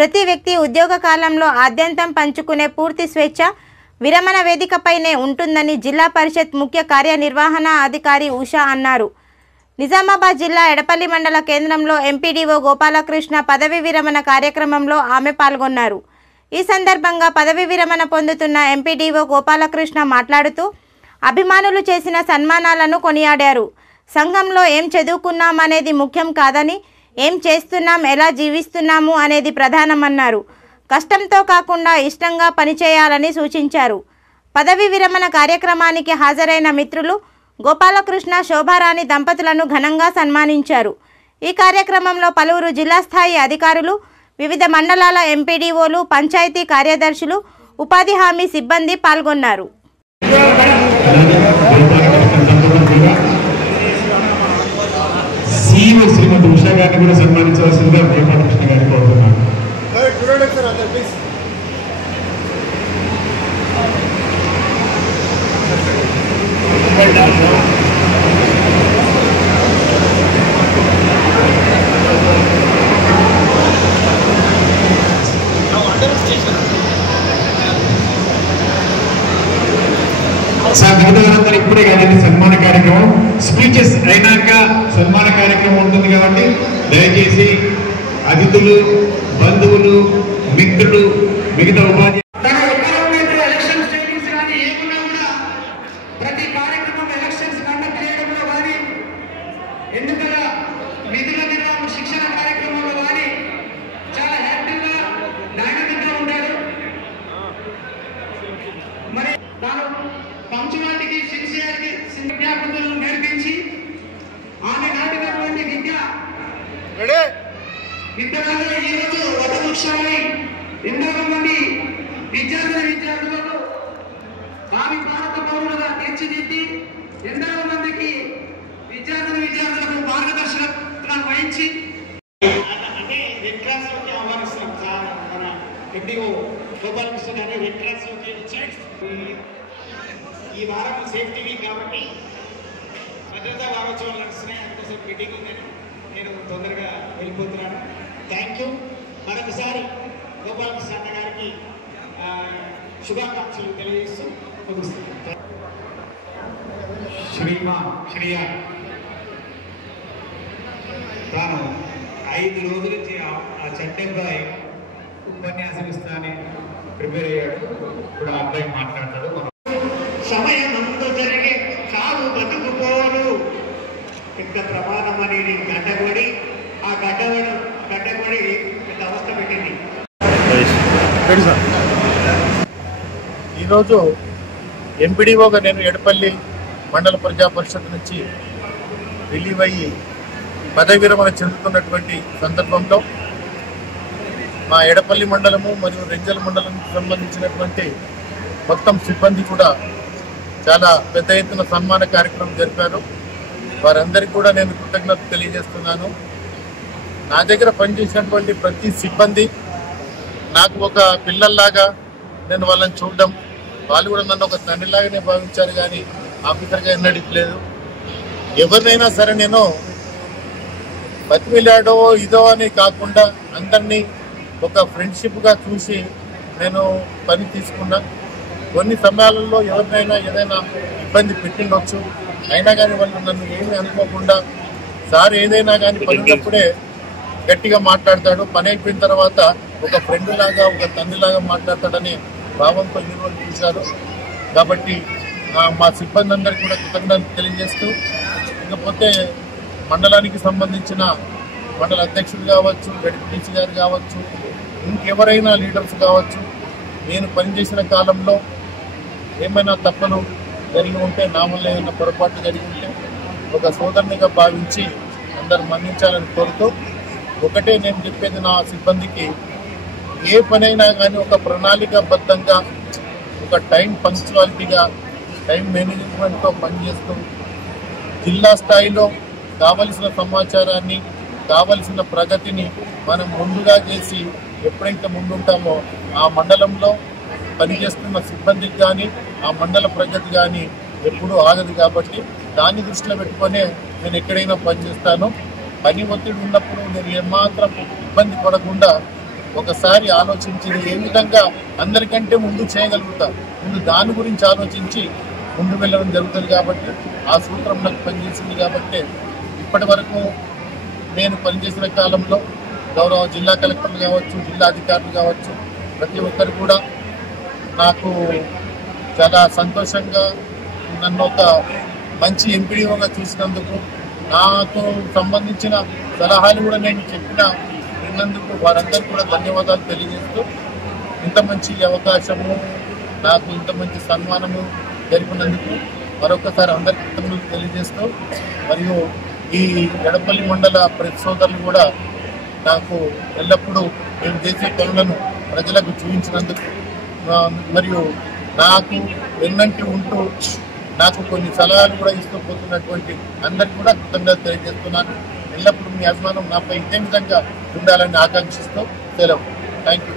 ప్రతి వ్యక్తి ఉద్యోగ కాలంలో ఆద్యంతం పంచుకునే పూర్తి స్వేచ్ఛ విరమణ వేదికపైనే ఉంటుందని జిల్లా పరిషత్ ముఖ్య కార్యనిర్వహణ అధికారి ఉషా అన్నారు. నిజామాబాద్ జిల్లా ఎడపల్లి మండల కేంద్రంలో ఎంపీడీఓ గోపాలకృష్ణ పదవి విరమణ కార్యక్రమంలో ఆమె పాల్గొన్నారు. ఈ సందర్భంగా పదవి విరమణ పొందుతున్న ఎంపీడీఓ గోపాలకృష్ణ మాట్లాడుతూ అభిమానులు చేసిన సన్మానాలను కొనియాడారు. సంఘంలో ఏం చదువుకున్నామనేది ముఖ్యం కాదని, ఏం చేస్తున్నాం, ఎలా జీవిస్తున్నాము అనేది ప్రధానమన్నారు. కష్టంతో కాకుండా ఇష్టంగా పనిచేయాలని సూచించారు. పదవి విరమణ కార్యక్రమానికి హాజరైన మిత్రులు గోపాలకృష్ణ, శోభారాణి దంపతులను ఘనంగా సన్మానించారు. ఈ కార్యక్రమంలో పలువురు జిల్లా స్థాయి అధికారులు, వివిధ మండలాల ఎంపీడీఓలు, పంచాయతీ కార్యదర్శులు, ఉపాధి హామీ సిబ్బంది పాల్గొన్నారు. శ్రీమతి ఉషా గారిని కూడా సన్మానించవలసిందిగా గోపాలకృష్ణ గారిని కోరుతున్నాను. సార్ మిగతా ఇప్పుడే కాదండి సన్మాన కార్యక్రమం, స్పీచెస్ అయినాక సన్మాన కార్యక్రమం ఉంటుంది కాబట్టి దయచేసి అతిథులు, బంధువులు, మిత్రులు, మిగతా ఉపాధి ప్రతి కార్యక్రమం ఎలక్షన్స్ కండక్ట్ చేయడంలో కానీ, ఎన్నికల విధుల నిర్వహణ శిక్షణ కార్యక్రమంలో కానీ చాలా యాక్టివ్గా డైనమిక్గా ఉంటాడు. మరి తాను పంక్చువాలిటీకి, సిన్సియారిటీ, విద్యార్థులను నేర్పించి ఆమె నాటినటువంటి విద్యలో ఈరోజు వటవృక్షమై ఎంతో మంది విద్యార్థులకు భావి భారత పౌరులుగా తీర్చిదిద్ది ఎంతో మందికి విద్యార్థులకు మార్గదర్శకత్వం వహించి అంటే రెడ్ క్రాస్ లోకి ఆహ్వానిస్తున్నాం సార్. మన ఎంపీఓ గోపాలకృష్ణ గారి రెడ్ క్రాస్ లోకి ఈ వారం సేఫ్టీ వీక్ కాబట్టి భద్రతా వారోత్సవాలు నడుస్తున్నాయి. అందుకోసం మీటింగ్ ఉందని నేను తొందరగా వెళ్ళిపోతున్నాను. Thank you. మరొకసారి గోపాలకృష్ణ గారికి శుభాకాంక్షలు తెలియజేస్తూ ముగిస్తున్నాను. శ్రీయ తాను 5 రోజుల నుంచి ఆ చట్టంపై ఉపన్యాసం ఇస్తానని ప్రిపేర్ అయ్యాడు. ఇప్పుడు ఆ అబ్బాయి మాట్లాడతాడు. సమయం అంతా జరిగే చాలు బతుకుపోను ఎంత ప్రమాదం అనేది గడ్డబడి ఆ గడ్డబడి ఎంత అవస్థ పెట్టింది. ఈరోజు ఎంపీడీఓగా నేను ఎడపల్లి మండల ప్రజా పరిషత్ నుంచి రిలీవ్ అయ్యి పదవి విరమణ చెందుతున్నటువంటి సందర్భంలో మా ఎడపల్లి మండలము మరియు రెంజల్ మండలంకి సంబంధించినటువంటి మొత్తం సిబ్బంది కూడా చాలా పెద్ద ఎత్తున సన్మాన కార్యక్రమం జరిపారు. వారందరికీ కూడా నేను కృతజ్ఞతలు తెలియజేస్తున్నాను. నా దగ్గర పనిచేసినటువంటి ప్రతి సిబ్బంది నాకు ఒక పిల్లల్లాగా నేను వాళ్ళని చూడడం, వాళ్ళు కూడా నన్ను ఒక తండ్రిలాగానే భావించారు, కానీ ఆఫీసర్గా ఎన్నడలేదు. ఎవరినైనా సరే నేను బతిమిలాడో ఇదో అని కాకుండా అందరినీ ఒక ఫ్రెండ్షిప్గా చూసి నేను పని తీసుకున్నా. కొన్ని సమయాలలో ఎవరినైనా ఏదైనా ఇబ్బంది పెట్టిండొచ్చు, అయినా కానీ వాళ్ళు నన్ను ఏమీ అనుకోకుండా సార్ ఏదైనా కానీ పని ఉన్నప్పుడే గట్టిగా మాట్లాడతాడు, పని అయిపోయిన తర్వాత ఒక ఫ్రెండ్ లాగా, ఒక తండ్రిలాగా మాట్లాడతాడని భావంతో ఈరోజు చూశారు. కాబట్టి మా సిబ్బంది అందరికీ కూడా కృతజ్ఞతలు తెలియజేస్తూ, ఇకపోతే మండలానికి సంబంధించిన మండల అధ్యక్షుడు కావచ్చు, జడ్పీటీసీ గారు కావచ్చు, ఇంకెవరైనా లీడర్స్ కావచ్చు, నేను పనిచేసిన కాలంలో ఏమైనా తప్పులు జరిగి ఉంటే, నా వల్ల ఏమైనా పొరపాటు జరిగి ఉంటే ఒక సోదరునిగా భావించి అందరు మన్నించాలని కోరుతూ, ఒకటే నేను చెప్పేది నా సిబ్బందికి, ఏ పనైనా కానీ ఒక ప్రణాళికాబద్ధంగా, ఒక టైం పంక్చువాలిటీగా, టైం మేనేజ్మెంట్తో పనిచేస్తూ జిల్లా స్థాయిలో కావలసిన సమాచారాన్ని, కావలసిన ప్రగతిని మనం ముందుగా చేసి ఎప్పుడైతే ముందుంటామో ఆ మండలంలో పనిచేస్తున్న సిబ్బందికి కానీ, ఆ మండల ప్రగతి కానీ ఎప్పుడూ ఆగదు. కాబట్టి దాన్ని దృష్టిలో పెట్టుకునే నేను ఎక్కడైనా పనిచేస్తాను. పని ఒత్తిడి ఉన్నప్పుడు నేను ఏమాత్రం ఇబ్బంది పడకుండా ఒకసారి ఆలోచించి ఏ విధంగా అందరికంటే ముందు చేయగలుగుతా, ముందు దాని గురించి ఆలోచించి ముందు వెళ్ళడం జరుగుతుంది. కాబట్టి ఆ సూత్రం నాకు పనిచేసింది. కాబట్టి ఇప్పటి వరకు నేను పనిచేసిన కాలంలో గౌరవ జిల్లా కలెక్టర్లు కావచ్చు, జిల్లా అధికారులు కావచ్చు, ప్రతి ఒక్కరు కూడా నాకు చాలా సంతోషంగా నన్ను ఒక మంచి ఎంపీడీఓగా చూసినందుకు, నాకు సంబంధించిన సలహాలు కూడా నేను విన్నందుకు వారందరికీ కూడా ధన్యవాదాలు తెలియజేస్తూ, ఇంత మంచి అవకాశము నాకు ఇంత మంచి సన్మానము జరిపినందుకు మరొకసారి అందరికీ కృతజ్ఞతలు తెలియజేస్తూ, మరియు ఈ ఎడపల్లి మండల ప్రతి సోదరులు కూడా నాకు ఎల్లప్పుడూ నేను చేసే పనులను ప్రజలకు చూపించినందుకు, మరియు నాకు వెన్నంటి ఉంటూ నాకు కొన్ని సలహాలు కూడా ఇస్తూ పోతున్నటువంటి అందరికీ కూడా కృతజ్ఞతలు తెలియజేస్తున్నాను. ఎల్లప్పుడూ మీ అభిమానం నాపై ఇదే విధంగా ఉండాలని ఆకాంక్షిస్తూ సెలవు. Thank you.